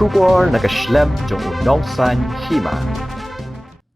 Schubor na kaslem jong unongsan hima.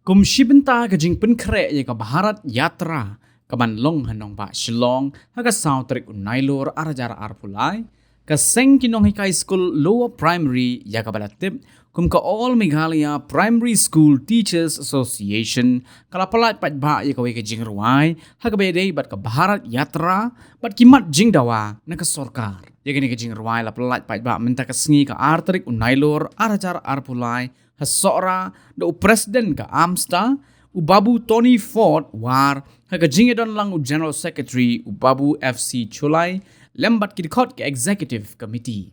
Kumshibenta ka jing penkre ya ka Bharat Yatra kaban long hanong ba Shillong haga Sautrik unailor arajar arpulai ka seng kinong high school lower primary ya ka balatip kum ka All Meghalaya Primary School Teachers Association kala palat pat ba ya ka jing ruai haga bedai bat ka Bharat Yatra bat kimat jing dawa na ka sorkar ya ka jing ruai la palat pat ba menta ka sngi ka artrik unailor arajar arpulai hasora do presiden ka Amsta ubabu Tony Ford war haga jingedon lang u general secretary ubabu FC Chulai lembat kidikot ke executive committee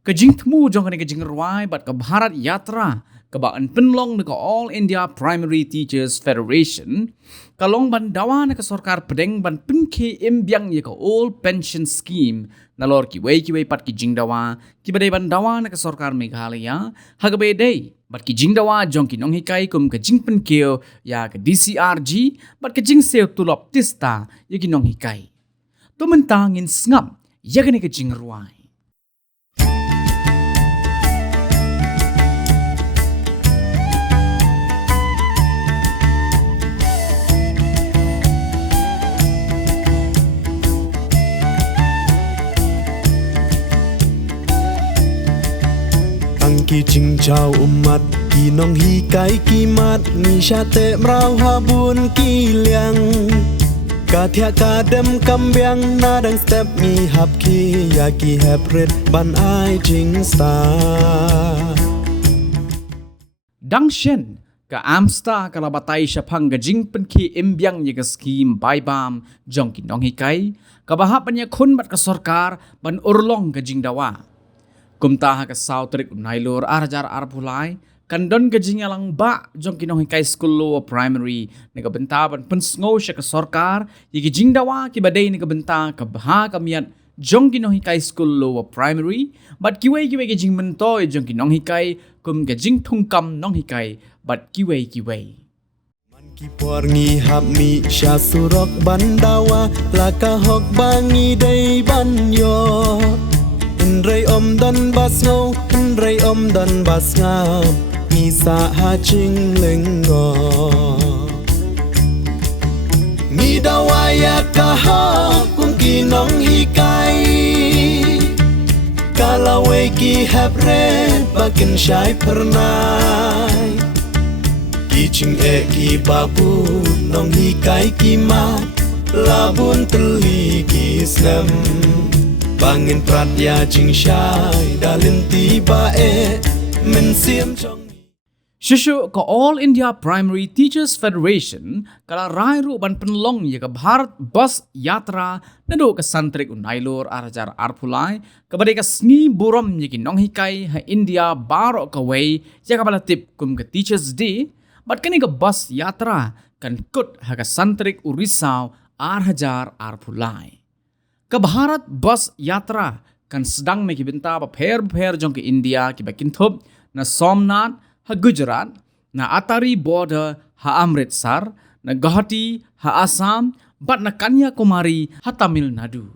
ka jingtmu jong ka jing ruai bat ka Bharat Yatra ka ba an penlong ka All India Primary Teachers Federation kalong ban dawa na ka sarkar pedeng ban penke embyang ye ka all pension scheme nalor ki wei pat ki jing dawa ki badai ban dawa na ka sarkar Meghalaya haga bedai bat ki jing dawa jong ki nong hikai kum ka jing penkeo ya ka DCRG bat ka jing seo tulop tista ye ki nong hikai to mentangin ngam ya ka jing ruai Ki jing chao umat ki nong hi kai ki mat ni sha te mrau habun ki liang ka thia ka dem kam byang na dang step mi hap ki ya ki hap red ban ai jing sta dang shen ka Amsta kala batai syapang ga jing pen ki embyang ye ka scheme bai bam jong ki nong hi kai ka bahap nya khun bat ka sarkar ban urlong ga jing dawa kumtaha ka Sautrik unailor arajar arpulai kandon ka jingalang ba jong kinong high school lower primary ni ka benta ban pensngo siya ka sarkar yigi jingdawa ki badai ni ka benta ka baha kamiat jong kinong high school lower primary bat kiwei ki jing mentoy jong kinong high kum ka jing thungkam nong high bat kiwei man ki por ngi hap mi sha surok bandawa la ka hok bangi dei ban yo Ray om dan bas ngau, ray om dan bas ngam, misa ha ching lengo. Mi dawaya kaha kung kinong hikai, kalawe ki hapre bakin syai pernai. Kiching ki babu nong hikai ki mat, labun teli ki snem. Bangin pratya jing syai dalin tiba men siam chong Shishu ka All India Primary Teachers Federation kala rai ru ban penlong ye ka Bharat Bus Yatra nado ka Santrik unailor arajar arpulai ka badai ka sngi buram ye ki nong hikai ha India baro ka wei ya ka balatip kum ka Teachers Day bat kani ka bus yatra kan kut ha ka Santrik urisau arajar arpulai ka Bharat Bus Yatra kan sedang me ki benta ba pher jong ke India ki bakinthop na Somnath ha Gujarat na Atari border ha Amritsar na Guwahati ha Assam bat na Kanyakumari ha Tamil Nadu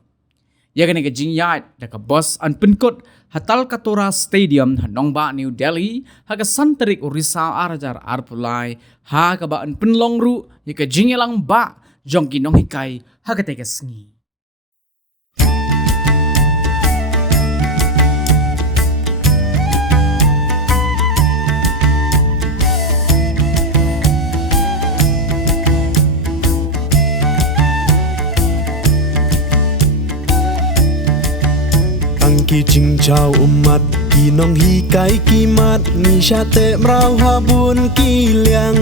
ya gane ka jingyat da ka bus an pinkot ha Talkatora Stadium ha Nongba New Delhi ha ka Santrik Orissa arajar arpulai ha ka ba an pinlong ru ya ka jingyalang ba jong ki nong hikai ha ka te ka sngi Ki jing chao umat ki nong hi kai ki mat ni sha te mrau habun ki liang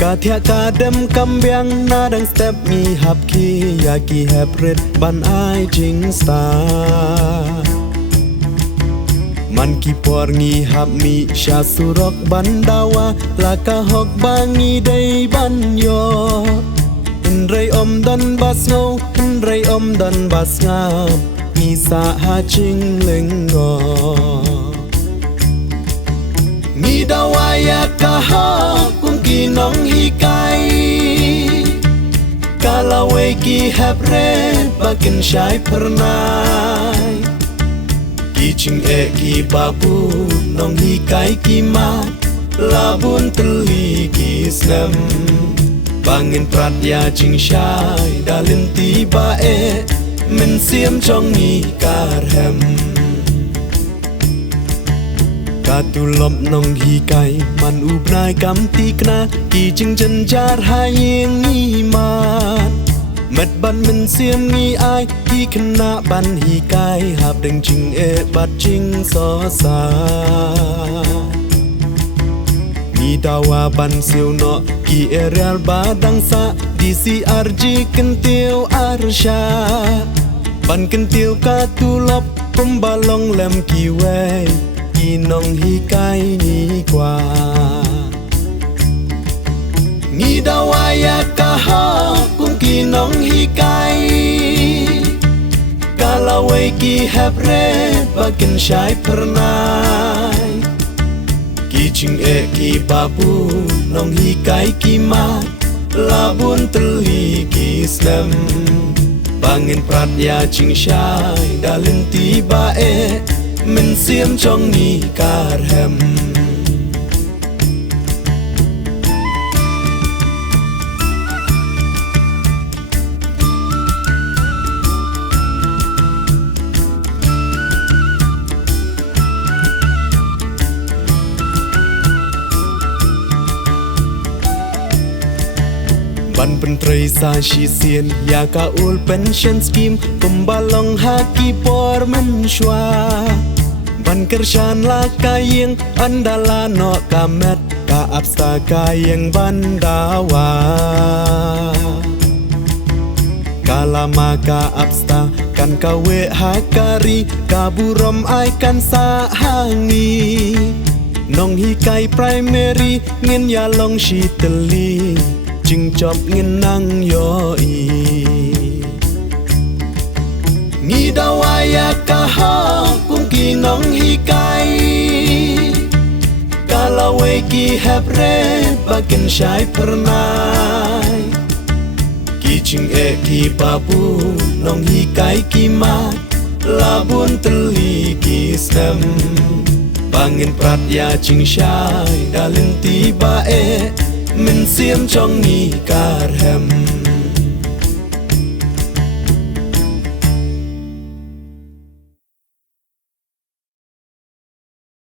ka thia ka dem kam byang na dang step mi hap ki ya ki hap red ban ai jing sta man ki por ngi hap mi sha surok bandawa la ka hok bangi dei ban yo ray om dan bas ngau ray om dan bas ngam Misa ha ching lengo Mi dawaya kaha kung kinong hikai Kalawe ki hapre bakin syai pernai Ki ching ki babu nong hi kai ki mat labun teli ki snem bangin prat ya ching shai dalin tiba min siam chong ni kar hem Katulop nong hi kai man ubnai kam tikna ki ching chen jar hayeng ni man Met ban min siam ni ai ki khna ban hi kai hap deng ching bat ching so sa Ni dawa ban siu no ki real badang sa DCRG kentiu arsha ban kentiu katulop pembalong lem ki wei ki nong hi kai ni kwa Ni dawa ya ka ha kung ki nong hi kai kalawai ki hapre bakin shai pernai Ki ching ki babu nong hi kai ki mat labun teli ki snem bangin prat ya ching shai dalin tiba min siam chong ni kar hem Ban pentrai sa shi sien ya ka ul pension scheme pembalong haki por menshwa ban kershan la kayeng andala no kamet ka apsta kayeng bandawa kalama ka apsta kan kawe hakari kaburom ai kan sa hangi nong hi kai primary ngin ya long shi teli ching chop ngin nang yo i Ni dawa ya ka ha kung ki nong hi kai kalawai ki hapre bakin shai pernai Ki ching ki babu nong hi kai ki mat labun teli ki snem bangin prat ya ching shai dalin tiba min siam chong ni kar hem